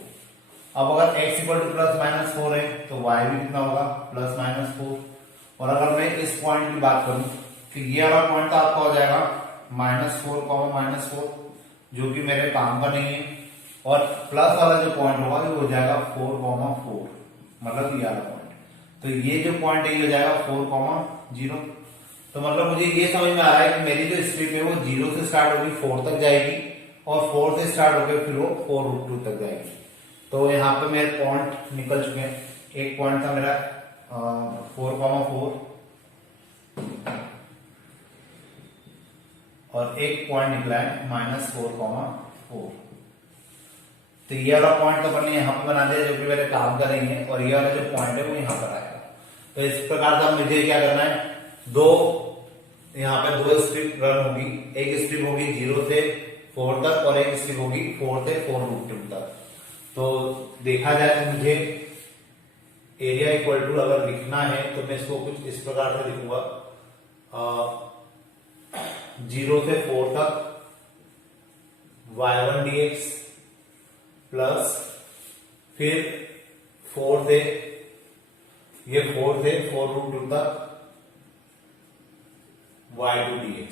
अब अगर x equal to plus minus 4 है तो y भी कितना होगा? Plus minus 4। और अगर मैं इस पॉइंट की बात करूं तो ये वाला पॉइंट आपका हो जाएगा -4, जो कि मेरे काम का नहीं है, और प्लस वाला जो पॉइंट होगा वो हो जाएगा 4, मतलब ये वाला पॉइंट। तो ये जो पॉइंट है ये हो जाएगा 4, 0। तो मतलब मुझे ये समझ में आ रहा है कि मेरी जो स्ट्रिप है वो 0 से स्टार्ट होगी 4 तक जाएगी, और 4 से स्टार्ट होकर फिर वो 4√2 तक जाएगी। तो यहाँ पे मेरे पॉइंट निकल चुके हैं। एक पॉइंट था मेरा 4,4 और एक पॉइंट निकला है -4,4। तो ये वाला पॉइंट तो अपन ने यहाँ पे बना दिया जो कि मेरे काम का नहीं है, और ये वाला जो पॉइंट है वो यहाँ पर आएगा। तो इस प्रकार से मुझे क्या करना है, यहाँ पे 2 स्ट्रिप रन होगी। एक स्ट्रिप होगी 0 से 4 तक और एक स्ट्रिप होगी 4 से 4√2 तक। तो देखा जाए तो मुझे एरिया इक्वल टू अगर लिखना है तो मैं इसको कुछ इस प्रकार से लिखूंगा, 0 से 4 तक y1 dx प्लस फिर 4 से 4√2 तक y2 dx।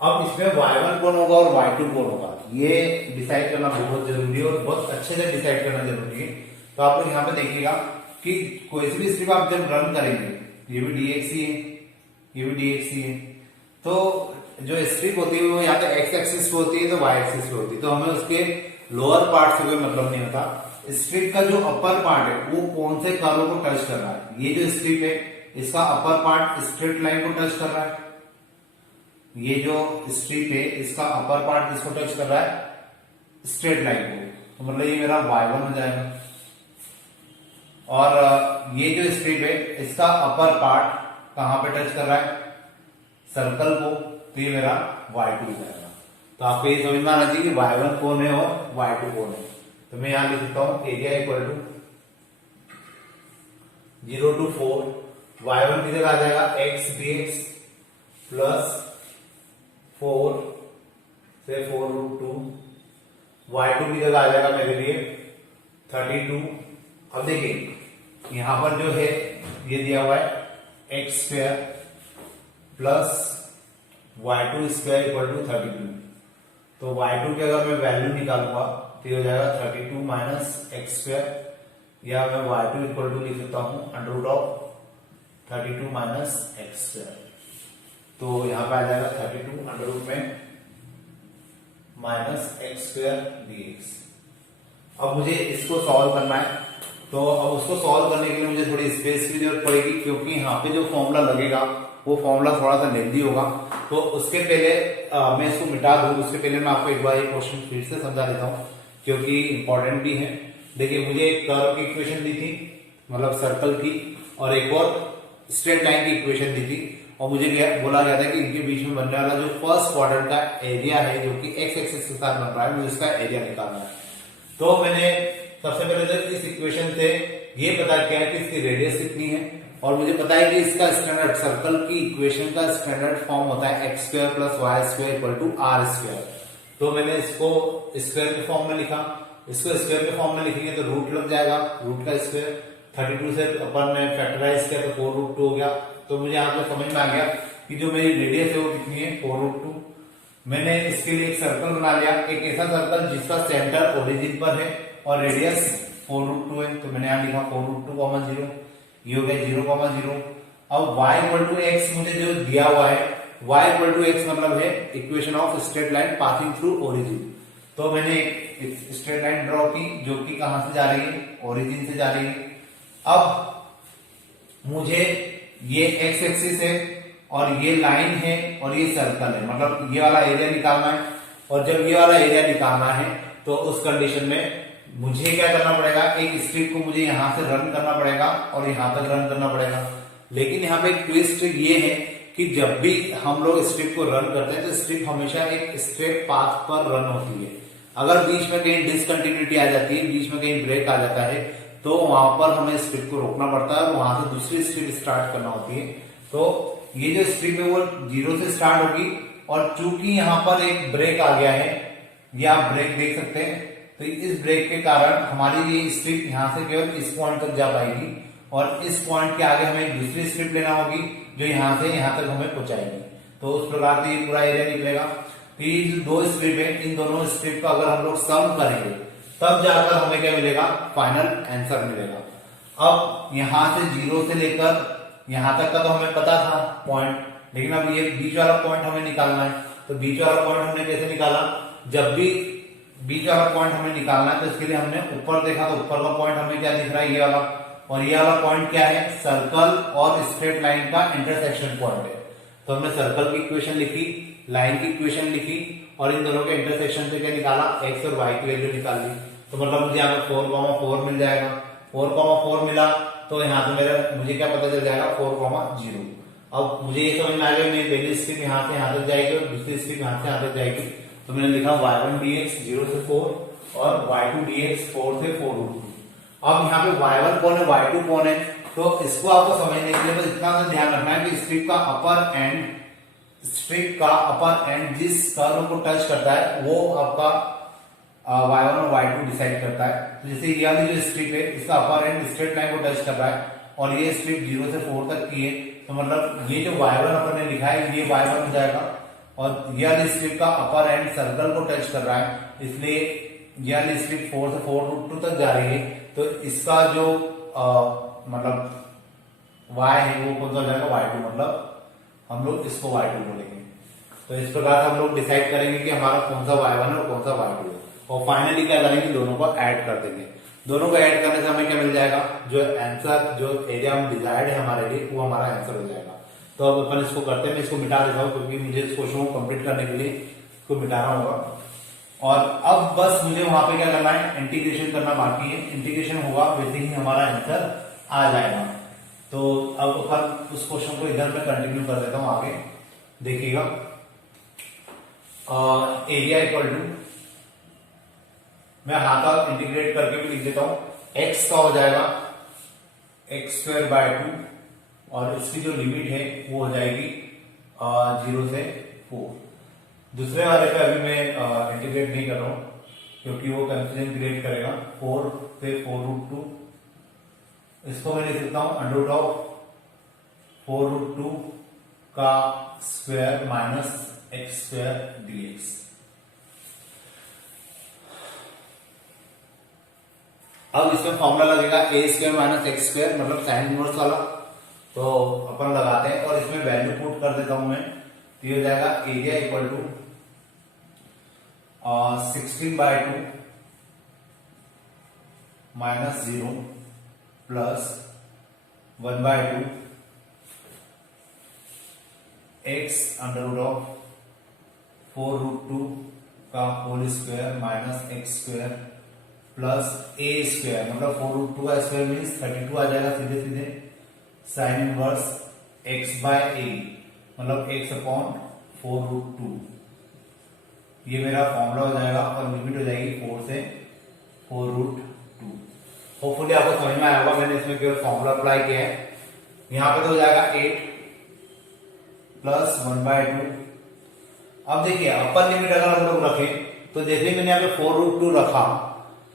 अब इसमें y1 कौन होगा और y2 कौन होगा ये डिसाइड करना बहुत जरूरी है, और बहुत अच्छे से डिसाइड करना जरूरी है। तो आप लोग यहाँ पे देखिएगा कि कोई सी भी स्ट्रिप आप जब रन करेंगे, ये भी dx ही है, ये भी dx ही है, तो जो स्ट्रिप होती है वो यहाँ पे x एक्सिस पे होती है तो y एक्सिस पे होती है, तो हमें उसके लोअर पार्ट से कोई मतलब नहीं होता। स्ट्रिप का जो अपर पार्ट है वो कौन से कर्व को टच कर रहा है। ये जो स्ट्रिप है इसका अपर पार्ट स्ट्रेट लाइन को टच कर रहा है, ये जो स्ट्रिप है इसका अपर पार्ट किसको टच कर रहा है? स्ट्रेट लाइन को। तो मतलब ये मेरा y1 हो जाएगा, और ये जो स्ट्रिप है इसका अपर पार्ट कहां पे टच कर रहा है? सर्कल को, तो ये मेरा y2 हो जाएगा। तो आपको ये समझ में आना चाहिए कि y1 कौन है और y2 कौन है। तो मैं यहां लिख सकता हूं area equal to 0 to 4, y1 की जगह आ जाएगा x dx प्लस 4 से 4√2, y2 की जगह आ जाएगा मेरे लिए 32। अब देखिए यहां पर जो है ये दिया हुआ है x square plus y2 square equal to 32। तो y2 की अगर मैं वैल्यू निकालूंगा तो ये हो जाएगा 32 माइनस एक्स स्क्वायर, या मैं y2 इक्वल टू लिख सकता हूं √32 माइनस एक्स स्क्वायर। तो यहां पे आ जाएगा 32 अंडर रूट में माइनस एक्स स्क्वायर dx। अब मुझे इसको सॉल्व करना है, तो अब उसको सॉल्व करने के लिए मुझे थोड़ी स्पेस की जरूरत पड़ेगी, क्योंकि यहाँ पे जो फॉर्मूला लगेगा वो फॉर्मूला थोड़ा सा लेंथी होगा। तो उसके पहले मैं इसको मिटा दूं, उसके पहले मैं आपको एक बार ये क्वेश्चन फिर से समझा देता हूँ, क्योंकि इंपॉर्टेंट भी है। देखिए मुझे एक कर्व की इक्वेशन दी थी, मतलब सर्कल की, और एक और स्ट्रेट लाइन की इक्वेशन दी थी, और मुझे बोला गया था कि इनके बीच में बनने वाला जो फर्स्ट क्वाड्रेंट का एरिया है, जो कि एक्स एक्सिस के साथ बन रहा है, मुझे इसका एरिया निकालना है। तो मैंने सबसे पहले तो इस इक्वेशन से ये पता किया कि इसकी रेडियस कितनी है, और मुझे पता है कि इसका स्टैंडर्ड सर्कल की इक्वेशन का स्टैंडर्ड फॉर्म होता है x square plus Y square equal to r square. तो मैंने इसको स्क्वायर के फॉर्म में लिखा, इसको स्क्वायर के फॉर्म में लिखेंगे तो रूट लग जाएगा, रूट का स्क्वायर 32 से अपन ने फैक्टराइज किया तो 4√2 हो गया। तो मुझे यहाँ पे समझ में आ गया कि जो मेरी रेडियस है वो कितनी है 4√2। मैंने इसके लिए एक सर्कल बना लिया, एक ऐसा सर्कल जिसका सेंटर ओरिजिन पर है और रेडियस 4√2 है। तो मैंने यहाँ लिखा 4√2, 0, ये हो गया 0,0। अब y इक्वल टू एक्स मुझे जो दिया हुआ है, y इक्वल टू एक्स मतलब है equation of straight line passing through origin. तो मैंने एक स्ट्रेट लाइन ड्रॉ की जो कि कहां से जा रही है, ओरिजिन से जा रही है। अब मुझे ये एक्स एक्सिस है और ये लाइन है और ये सर्कल है, मतलब ये वाला एरिया निकालना है। और जब ये वाला एरिया निकालना है तो उस कंडीशन में मुझे क्या करना पड़ेगा, एक स्ट्रिप को मुझे यहां से रन करना पड़ेगा और यहां तक रन करना पड़ेगा। लेकिन यहाँ पे एक ट्विस्ट ये है कि जब भी हम लोग स्ट्रिप को रन करते हैं तो स्ट्रिप हमेशा एक स्ट्रेट पाथ पर रन होती है। अगर बीच में कहीं डिसकंटिन्यूटी आ जाती है, बीच में कहीं ब्रेक आ जाता है, तो वहां पर हमें स्ट्रिप को रोकना पड़ता है और वहां से दूसरी स्ट्रिप स्टार्ट करना होती है। तो ये जो स्ट्रिप है वो 0 से स्टार्ट होगी, और चूंकि यहाँ पर एक ब्रेक आ गया है, ये आप ब्रेक देख सकते हैं, तो इस ब्रेक के कारण हमारी ये स्ट्रिप यहाँ से केवल इस पॉइंट तक जा पाएगी, और इस पॉइंट के आगे हमें दूसरी स्ट्रिप लेना होगी जो यहाँ से यहाँ तक हमें पहुंचाएगी। तो उस प्रकार से ये पूरा एरिया निकलेगा। तो ये जो दो स्ट्रिप है, इन दोनों स्ट्रिप का अगर हम लोग सम करेंगे तब जाकर हमें क्या मिलेगा, फाइनल आंसर मिलेगा। अब यहाँ से 0 से लेकर यहाँ तक का तो हमें पता था पॉइंट, लेकिन अब ये बीच वाला पॉइंट हमें निकालना है। तो बीच वाला पॉइंट हमने कैसे निकाला, जब भी बीच वाला पॉइंट हमें निकालना है तो इसके लिए हमने ऊपर देखा, तो ऊपर का पॉइंट हमें क्या दिख रहा है, ये वाला, और ये वाला पॉइंट क्या है, सर्कल और स्ट्रेट लाइन का इंटरसेक्शन पॉइंट है। तो हमने सर्कल की इक्वेशन लिखी, लाइन की इक्वेशन लिखी, और इन दोनों के इंटरसेक्शन से क्या निकाला, एक्स और वाई की वैल्यू निकाल ली। तो मतलब मुझे यहाँ पे 4,4 मिल जाएगा। 4,4 मिला तो यहाँ पे मुझे क्या पता चल जाएगा, 4,0। अब मुझे ये समझ में आ गया मेरी पहली स्ट्रिप यहाँ से यहाँ तक जाएगी और दूसरी स्ट्रिप यहाँ से यहाँ तक जाएगी। तो मैंने लिखा y1 dx 0 से 4 और y2 dx 4 से 4√2। अब यहाँ पे y1 कौन है, y2 कौन है, तो इसको आपको समझने के लिए बस इतना सा ध्यान रखना है कि स्ट्रिप का अपर एंड जिस कर्व को टच करता है वो आपका y1 और y2 डिसाइड करता है। तो जैसे ये वाली जो स्ट्रिप है इसका अपर एंड स्ट्रेट लाइन को टच कर रहा है और ये स्ट्रिप 0 से 4 तक की है, तो मतलब ये जो y1 अपन ने लिखा है ये y1 हो जाएगा, और ये वाली स्ट्रिप का अपर एंड सर्कल को टच कर रहा है, इसलिए ये वाली स्ट्रिप 4 से 4√2 तक जा रही है। तो इसका जो मतलब y है वो कौन सा हो जाएगा, y2, मतलब हम लोग इसको y2 बोलेंगे। तो इस प्रकार से हम लोग डिसाइड करेंगे कि हमारा कौन सा y1 है और कौन सा y2 है, और फाइनली क्या करेंगे, दोनों को ऐड कर देंगे। दोनों को ऐड करने से हमें क्या मिल जाएगा, जो आंसर, जो एरिया हम डिजायर्ड है हमारे लिए, वो हमारा आंसर हो जाएगा। तो अब अपन इसको करते हैं, मैं इसको मिटा देता हूँ क्योंकि मुझे इस क्वेश्चन को कंप्लीट करने के लिए इसको मिटाना होगा। और अब बस मुझे वहां पे क्या करना है, इंटीग्रेशन करना बाकी है। इंटीग्रेशन होगा वैसे ही हमारा आंसर आ जाएगा। तो अब अपन उस क्वेश्चन को इधर में कंटिन्यू कर देता हूं आगे, देखिएगा। एरिया इक्वल टू मैं हाथ हाथ इंटीग्रेट करके भी लिख देता हूं। x का हो जाएगा x² और इसकी जो लिमिट है वो हो जाएगी 0 से 4। दूसरे वाले पे अभी मैं इंटीग्रेट नहीं कर रहा हूं क्योंकि वो कंफ्यूजन क्रिएट करेगा। 4 से 4√2, इसको मैं लिख सकता हूं √4√2 का स्क्वायर माइनस x² dx। अब इसमें फॉर्मूला लगेगा a² माइनस x², मतलब साइन इनवर्स वाला। तो अपन लगाते हैं और इसमें वैल्यू पुट कर देता हूं मैं। तो ये हो जाएगा area equal to 16/2 minus 0 plus 1/2 x√4√2 का whole square minus x² plus a², मतलब 4√2 का स्क्वायर मीन्स 32 आ जाएगा सीधे सीधे। साइन इनवर्स x/a मतलब x/4√2। ये मेरा फॉर्मूला हो जाएगा और लिमिट हो जाएगी 4 से 4√2। होपफुली आपको समझ में आया होगा, मैंने इसमें केवल फॉर्मूला अप्लाई किया है। यहां पे तो हो जाएगा 8 प्लस 1/2। अब देखिए अपर लिमिट अगर हम लोग रखें तो जैसे ही मैंने यहाँ पे 4√2 रखा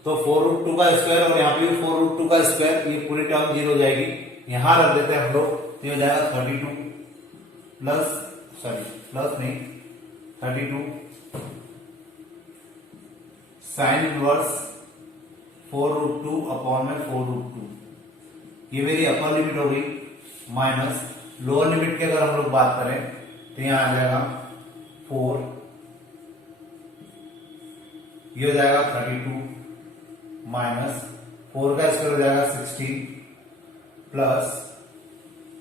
तो 4√2 का स्क्वायर और यहाँ पे भी 4√2 का स्क्वायर, ये पूरी टर्म 0 हो जाएगी। यहां रख देते हैं हम लोग, तो ये हो जाएगा 32 32 साइन इनवर्स 4√2 अपॉन में 4√2। ये मेरी अपर लिमिट हो गई। माइनस लोअर लिमिट की अगर हम लोग बात करें तो यहां आ जाएगा 4, ये हो जाएगा 32 माइनस 4 का स्क्वायर हो जाएगा 16 प्लस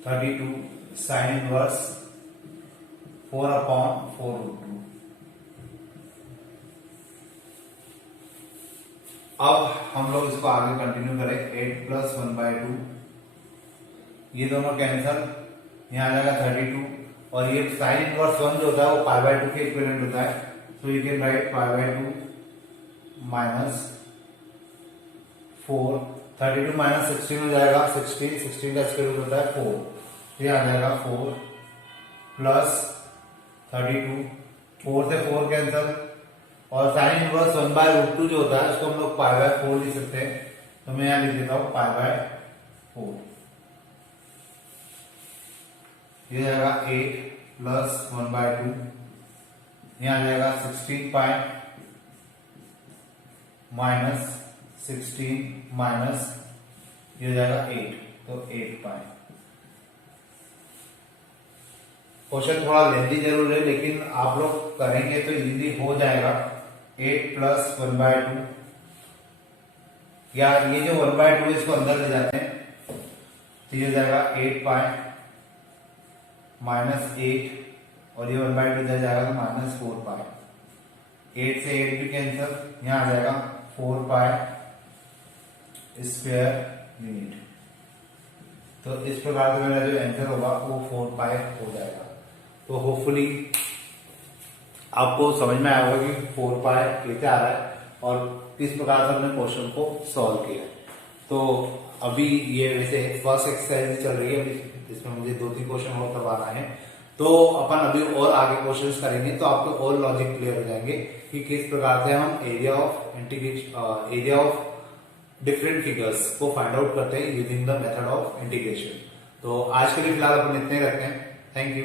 32 साइन इनवर्स 4/4√2। अब हम लोग इसको आगे कंटिन्यू करें। 8 प्लस 1/2, ये दोनों कैंसल, यहां आ जाएगा 32 और ये साइन इनवर्स 1 जो होता है वो π/2 के इक्विवेलेंट होता है। तो यू कैन राइट π/2 माइनस 4, 32 माइनस 16 हो जाएगा 16 का स्क्वायर रूट होता है 4। ये आ जाएगा 4 प्लस 32, 4 से 4 कैंसल और साइन इनवर्स 1/√2 जो होता है उसको हम लोग π/4 लिख सकते हैं। तो मैं यहां लिख देता हूं π/4। ये जाएगा 8 प्लस 1/2, यहां आ जाएगा 16π माइनस 16 माइनस ये हो जाएगा 8, तो 8π। क्वेश्चन थोड़ा लेंथी जरूर है लेकिन आप लोग करेंगे तो इजीली हो जाएगा। 8 प्लस 1/2, या ये जो 1/2 इसको अंदर ले जाते हैं तो ये हो जाएगा 8π माइनस 8 और ये 1/2 इधर जाएगा तो माइनस 4π। 8 से 8 भी कैंसल, यहां आ जाएगा 4π स्क्वायर यूनिट। तो इस प्रकार से मेरा जो आंसर होगा वो 4π हो जाएगा। तो होपफुली आपको समझ में आया होगा कि 4π कैसे आ रहा है और किस प्रकार से हमने क्वेश्चन को सॉल्व किया। तो अभी ये वैसे फर्स्ट एक्सरसाइज चल रही है, इसमें मुझे 2-3 क्वेश्चन और करवाना है। तो अपन अभी और आगे क्वेश्चंस करेंगे तो आपको और लॉजिक क्लियर हो जाएंगे कि किस प्रकार से हम एरिया ऑफ डिफरेंट फिगर्स को फाइंड आउट करते हैं using the method of integration. तो आज के लिए फिलहाल अपन इतने ही रखते हैं। Thank you.